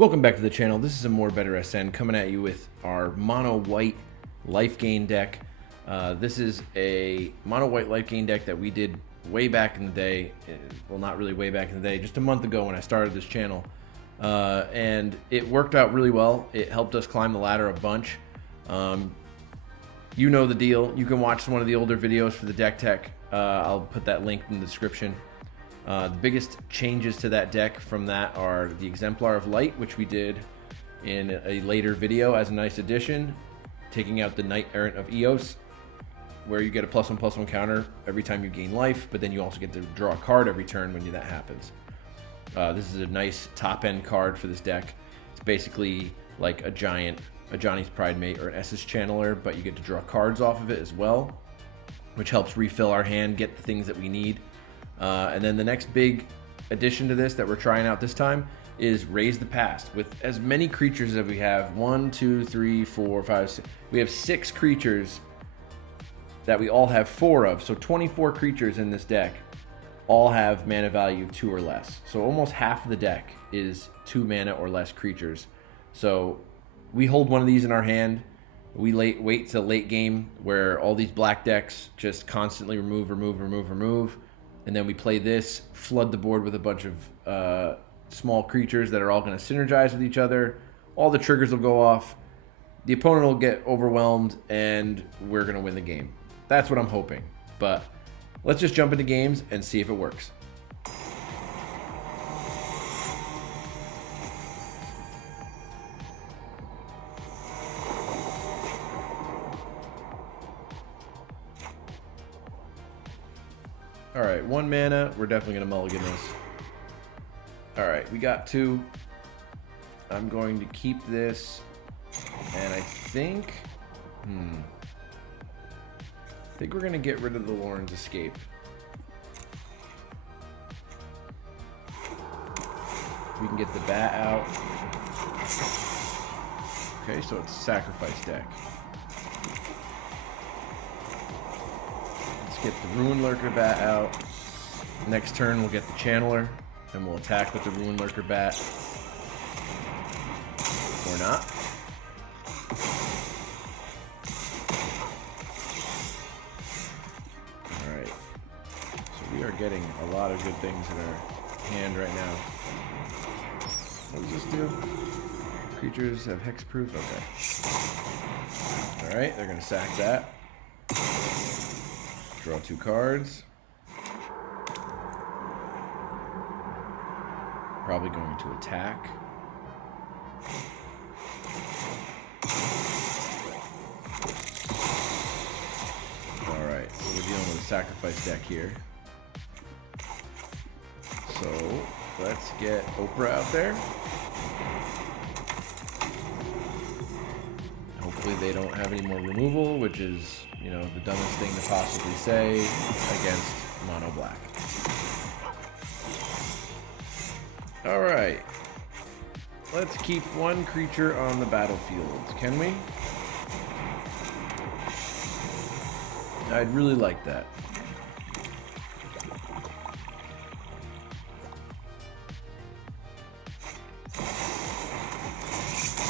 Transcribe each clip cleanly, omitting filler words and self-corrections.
Welcome back to the channel. This is a More Better SN coming at you with our Mono White Lifegain deck. This is a Mono White Lifegain deck that we did way back in the day. Well, not really way back in the day, just a month ago when I started this channel. And it worked out really well. It helped us climb the ladder a bunch. You know the deal. You can watch one of the older videos for the deck tech. I'll put that link in the description. The biggest changes to that deck from that are the Exemplar of Light, which we did in a later video as a nice addition, taking out the Knight Errant of Eos, where you get a +1/+1 counter every time you gain life, but then you also get to draw a card every turn when that happens. This is a nice top-end card for this deck. It's basically like a Johnny's Pride Mate or an S's Channeler, but you get to draw cards off of it as well, which helps refill our hand, get the things that we need. And then the next big addition to this that we're trying out this time is Raise the Past. With as many creatures as we have, 1, 2, 3, 4, 5, 6. We have 6 creatures that we all have 4 of. So 24 creatures in this deck all have mana value 2 or less. So almost half of the deck is 2 mana or less creatures. So we hold one of these in our hand. We wait till late game where all these black decks just constantly remove. And then we play this, flood the board with a bunch of small creatures that are all going to synergize with each other. All the triggers will go off. The opponent will get overwhelmed, and we're going to win the game. That's what I'm hoping. But let's just jump into games and see if it works. Alright, 1 mana. We're definitely going to mulligan this. Alright, we got 2. I'm going to keep this. And I think... I think we're going to get rid of the Lauren's Escape. We can get the bat out. Okay, so it's a sacrifice deck. Get the Ruin Lurker bat out. Next turn we'll get the Channeler and we'll attack with the Ruin Lurker bat. Or not. Alright. So we are getting a lot of good things in our hand right now. What does this do? Creatures have hexproof? Okay. Alright, they're gonna sack that. Draw 2 cards. Probably going to attack. Alright, so we're dealing with a sacrifice deck here. So let's get Oprah out there. Hopefully they don't have any more removal, which is, you know, the dumbest thing to possibly say against mono black. Alright. Let's keep 1 creature on the battlefield. Can we? I'd really like that.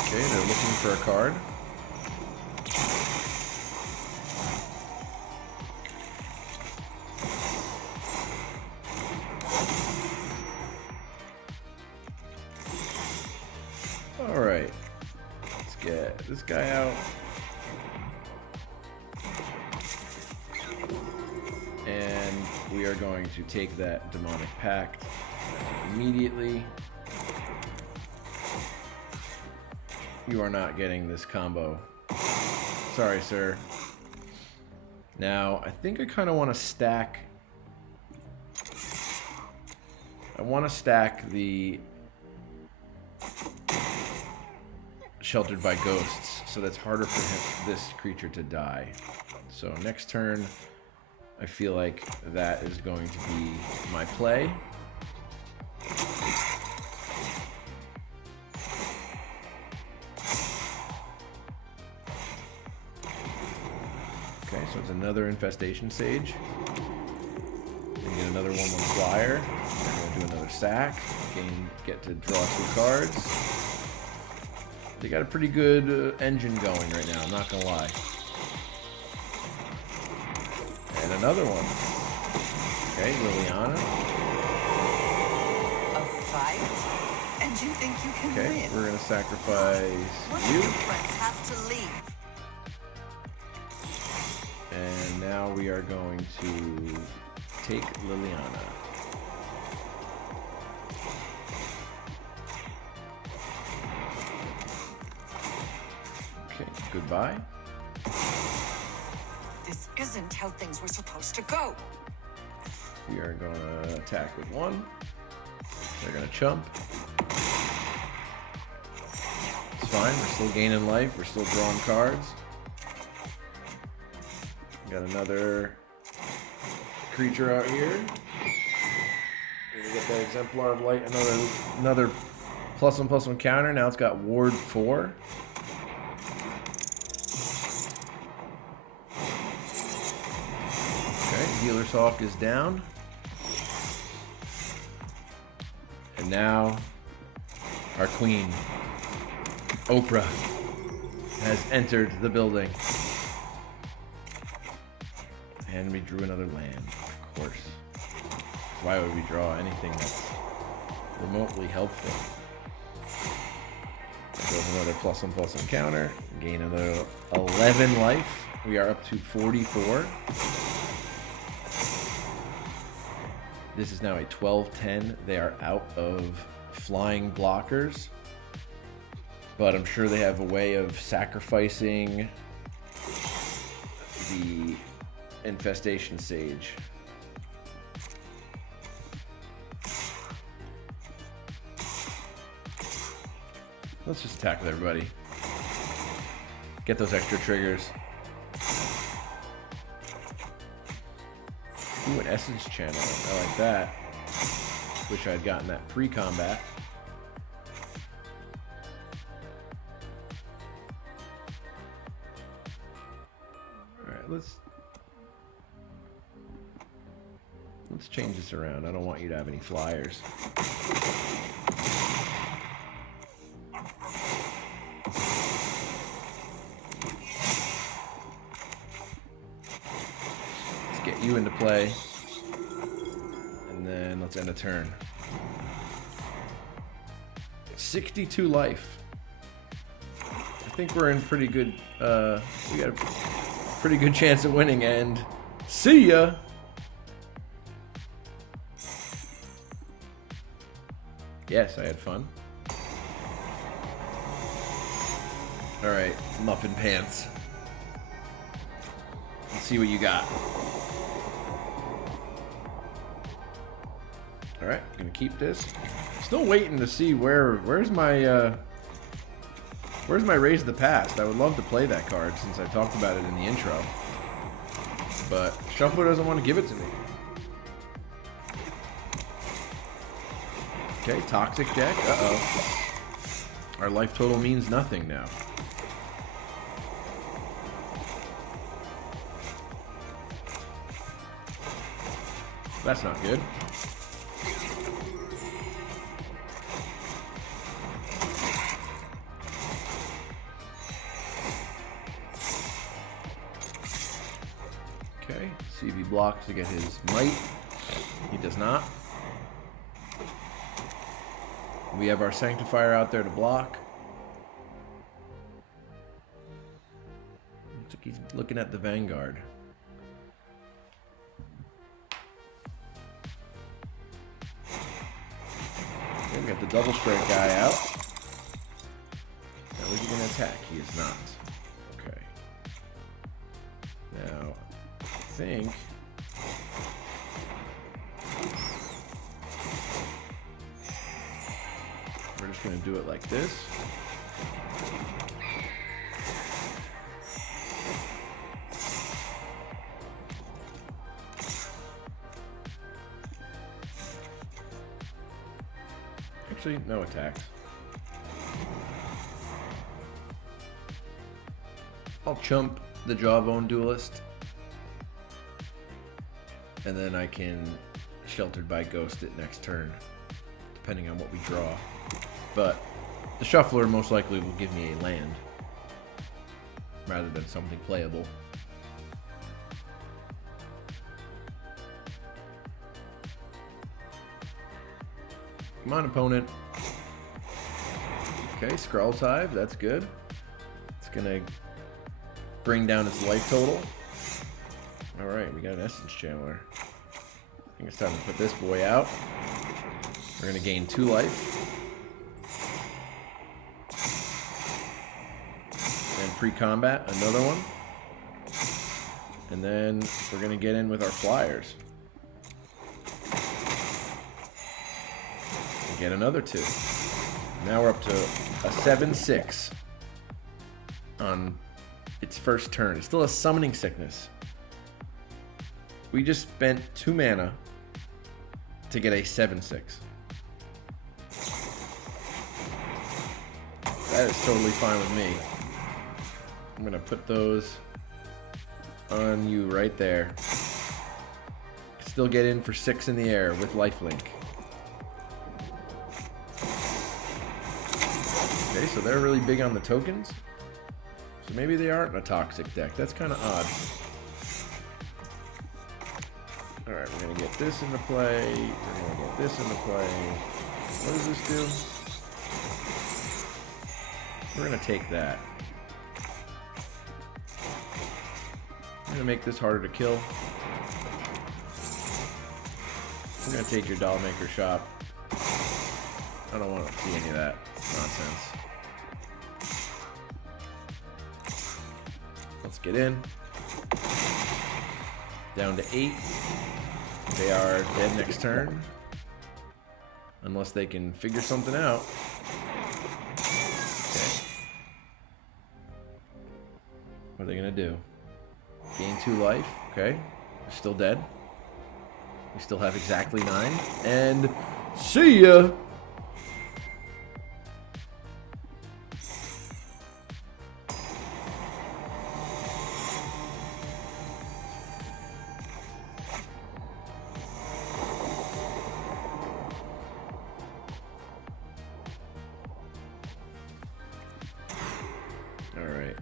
Okay, they're looking for a card. Alright, let's get this guy out. And we are going to take that Demonic Pact immediately. You are not getting this combo. Sorry, sir. Now, I think I kind of want to stack... I want to stack the... Sheltered by Ghosts, so that's harder for this creature to die. So next turn, I feel like that is going to be my play. Okay, so it's another Infestation Sage. And get another 1/1 flyer. I'm going to do another sack. Get to draw 2 cards. They got a pretty good engine going right now, I'm not gonna lie. And another one. Okay, Liliana. A fight? And you think you can Okay, win? we're gonna sacrifice One you. of your friends has to leave. And now we are going to take Liliana. Okay, goodbye. This isn't how things were supposed to go. We are going to attack with one. They're going to chump. It's fine. We're still gaining life. We're still drawing cards. Got another creature out here. We're going to get that Exemplar of Light. Another +1/+1 counter. Now it's got Ward 4. Okay, Healer's Hawk is down. And now our queen, Oprah, has entered the building. And we drew another land, of course. Why would we draw anything that's remotely helpful? There's another +1/+1 counter. Gain another 11 life. We are up to 44. This is now a 12-10. They are out of flying blockers. But I'm sure they have a way of sacrificing the Infestation Sage. Let's just attack with everybody. Get those extra triggers. Ooh, an Essence Channel. I like that. Wish I'd gotten that pre-combat. Alright, let's change this around. I don't want you to have any flyers. Let's get you into play. And then let's end a turn. 62 life. I think we're in pretty good, we got a pretty good chance of winning, and see ya! Yes, I had fun. Alright, Muffin Pants. Let's see what you got. Alright, gonna keep this. Still waiting to see where's my Raise the Past. I would love to play that card since I talked about it in the intro. But Shuffler doesn't want to give it to me. Okay, toxic deck. Uh-oh. Our life total means nothing now. That's not good. Okay, see if he blocks to get his might. He does not. We have our Sanctifier out there to block. Looks like he's looking at the Vanguard. Okay, we got the double strike guy out. Now is he going to attack? He is not. Okay. Now, I think... we're just going to do it like this. Actually, no attacks. I'll chump the Jawbone Duelist. And then I can Sheltered by Ghost it next turn, depending on what we draw. But The shuffler most likely will give me a land rather than something playable. Come on, opponent. Okay, Skrull Hive, that's good. It's gonna bring down its life total. Alright, we got an Essence Channeler. I think it's time to put this boy out. We're gonna gain 2 life. And pre-combat, another one. And then we're gonna get in with our flyers. And get another 2. Now we're up to a 7/6 on its first turn. It still has Summoning Sickness. We just spent 2 mana to get a 7/6. That is totally fine with me. I'm gonna put those on you right there. Still get in for 6 in the air with lifelink. Okay, so they're really big on the tokens. So maybe they aren't a toxic deck. That's kind of odd. Alright, we're going to get this into play. We're going to get this into play. What does this do? We're going to take that. I'm going to make this harder to kill. I'm going to take your Dollmaker Shop. I don't want to see any of that nonsense. Let's get in. Down to 8. They are dead next turn. Unless they can figure something out. Okay. What are they going to do? Gain 2 life. Okay. They're still dead. We still have exactly 9. And see ya! Alright,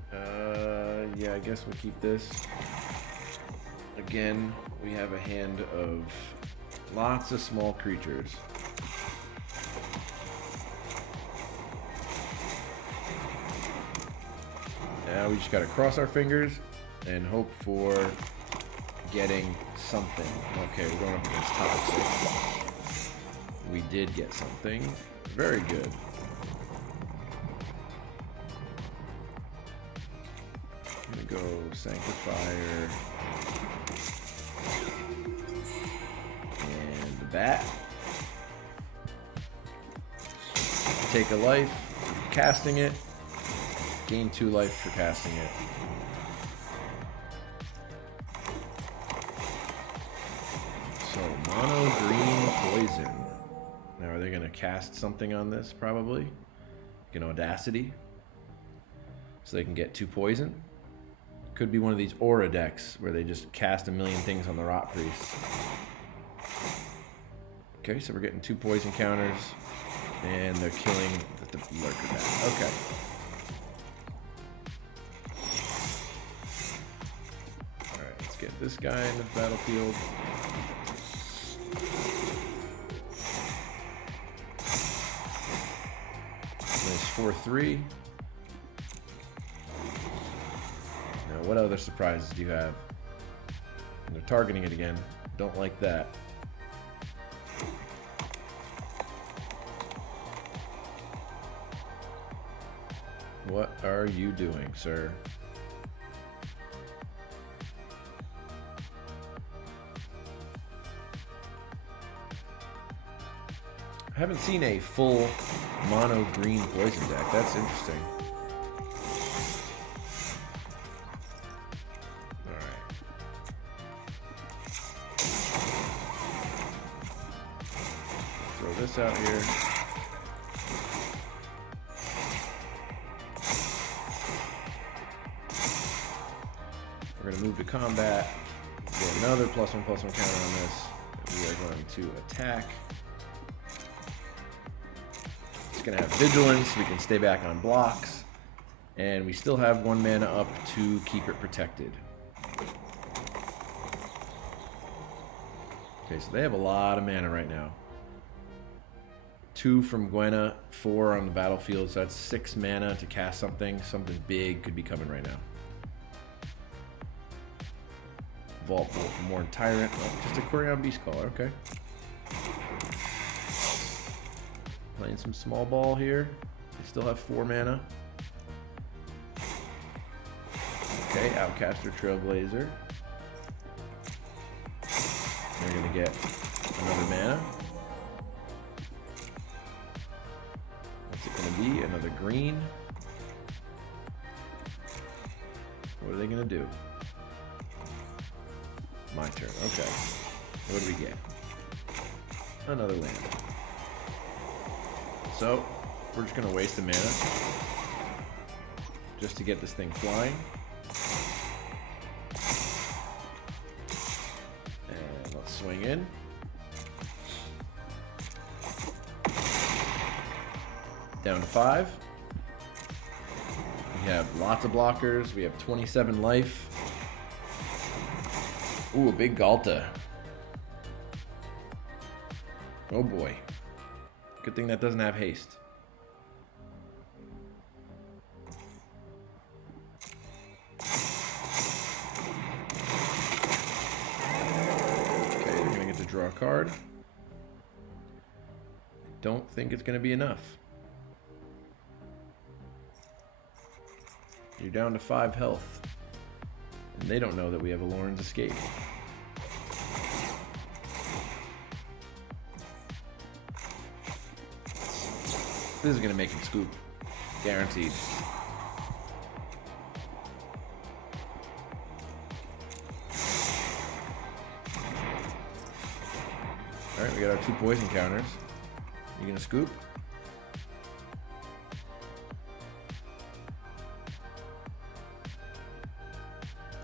yeah, I guess we'll keep this. Again, we have a hand of lots of small creatures. Now we just gotta cross our fingers and hope for getting something. Okay, we're going up against toxic. We did get something. Very good. I'm gonna go Sanctifier and the bat. Take a life for casting it. Gain 2 life for casting it. So mono green poison. Now are they gonna cast something on this? Probably. Get Audacity. So they can get 2 poison. Could be one of these aura decks where they just cast a million things on the Rot Priest. Okay, so we're getting 2 poison counters, and they're killing the lurker bat. Okay. Alright, let's get this guy in the battlefield. Nice 4/3. What other surprises do you have? And they're targeting it again. Don't like that. What are you doing, sir? I haven't seen a full mono green poison deck. That's interesting. This out here. We're going to move to combat. Get another +1/+1 counter on this. We are going to attack. This going to have vigilance. We can stay back on blocks. And we still have 1 mana up to keep it protected. Okay, so they have a lot of mana right now. 2 from Gwenna, 4 on the battlefield, so that's 6 mana to cast something. Something big could be coming right now. Vault Bolt, more Tyrant. Oh, just a Quirion Beastcaller, okay. Playing some small ball here. They still have 4 mana. Okay, Outcaster Trailblazer. They're gonna get another mana. What's it gonna be? Another green. What are they gonna do? My turn. Okay. What do we get? Another land. So, we're just gonna waste a mana just to get this thing flying. And let's swing in. Down to 5. We have lots of blockers. We have 27 life. Ooh, a big Galta. Oh boy. Good thing that doesn't have haste. Okay, they're gonna get to draw a card. Don't think it's gonna be enough. You're down to 5 health. And they don't know that we have a Lauren's Escape. This is going to make him scoop. Guaranteed. Alright, we got our 2 poison counters. You going to scoop?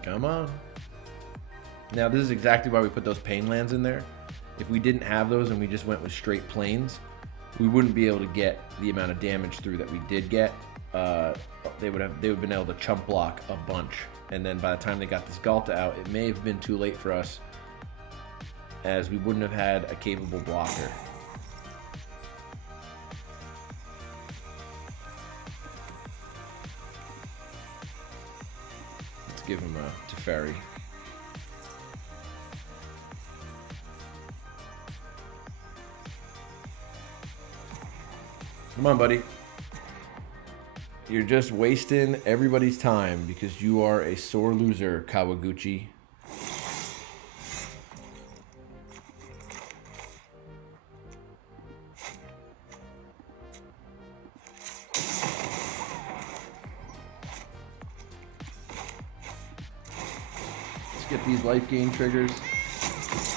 Come on. Now, this is exactly why we put those pain lands in there. If we didn't have those and we just went with straight plains, we wouldn't be able to get the amount of damage through that we did get. They would have been able to chump block a bunch. And then by the time they got this Galta out, it may have been too late for us, as we wouldn't have had a capable blocker. Give him a Teferi. Come on, buddy. You're just wasting everybody's time because you are a sore loser, Kawaguchi. Get these life gain triggers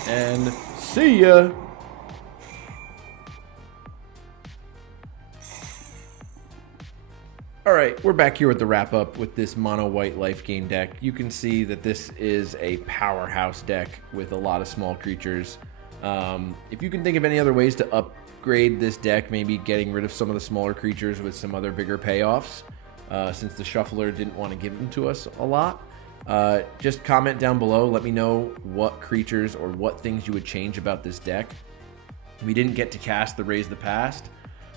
and see ya. All right, we're back here with the wrap up with this Mono White Lifegain deck. You can see that this is a powerhouse deck with a lot of small creatures. If you can think of any other ways to upgrade this deck, maybe getting rid of some of the smaller creatures with some other bigger payoffs, since the shuffler didn't want to give them to us a lot. Just comment down below. Let me know what creatures or what things you would change about this deck. We didn't get to cast the Raise the Past,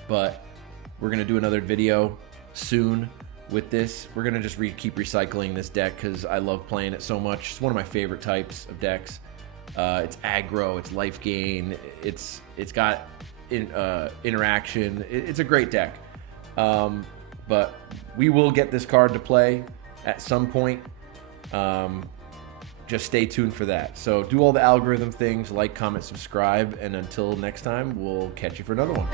but we're going to do another video soon with this. We're going to just keep recycling this deck because I love playing it so much. It's one of my favorite types of decks. It's aggro, it's life gain, it's got interaction. It's a great deck. But we will get this card to play at some point. Just stay tuned for that. So do all the algorithm things, like, comment, subscribe, and until next time, we'll catch you for another one.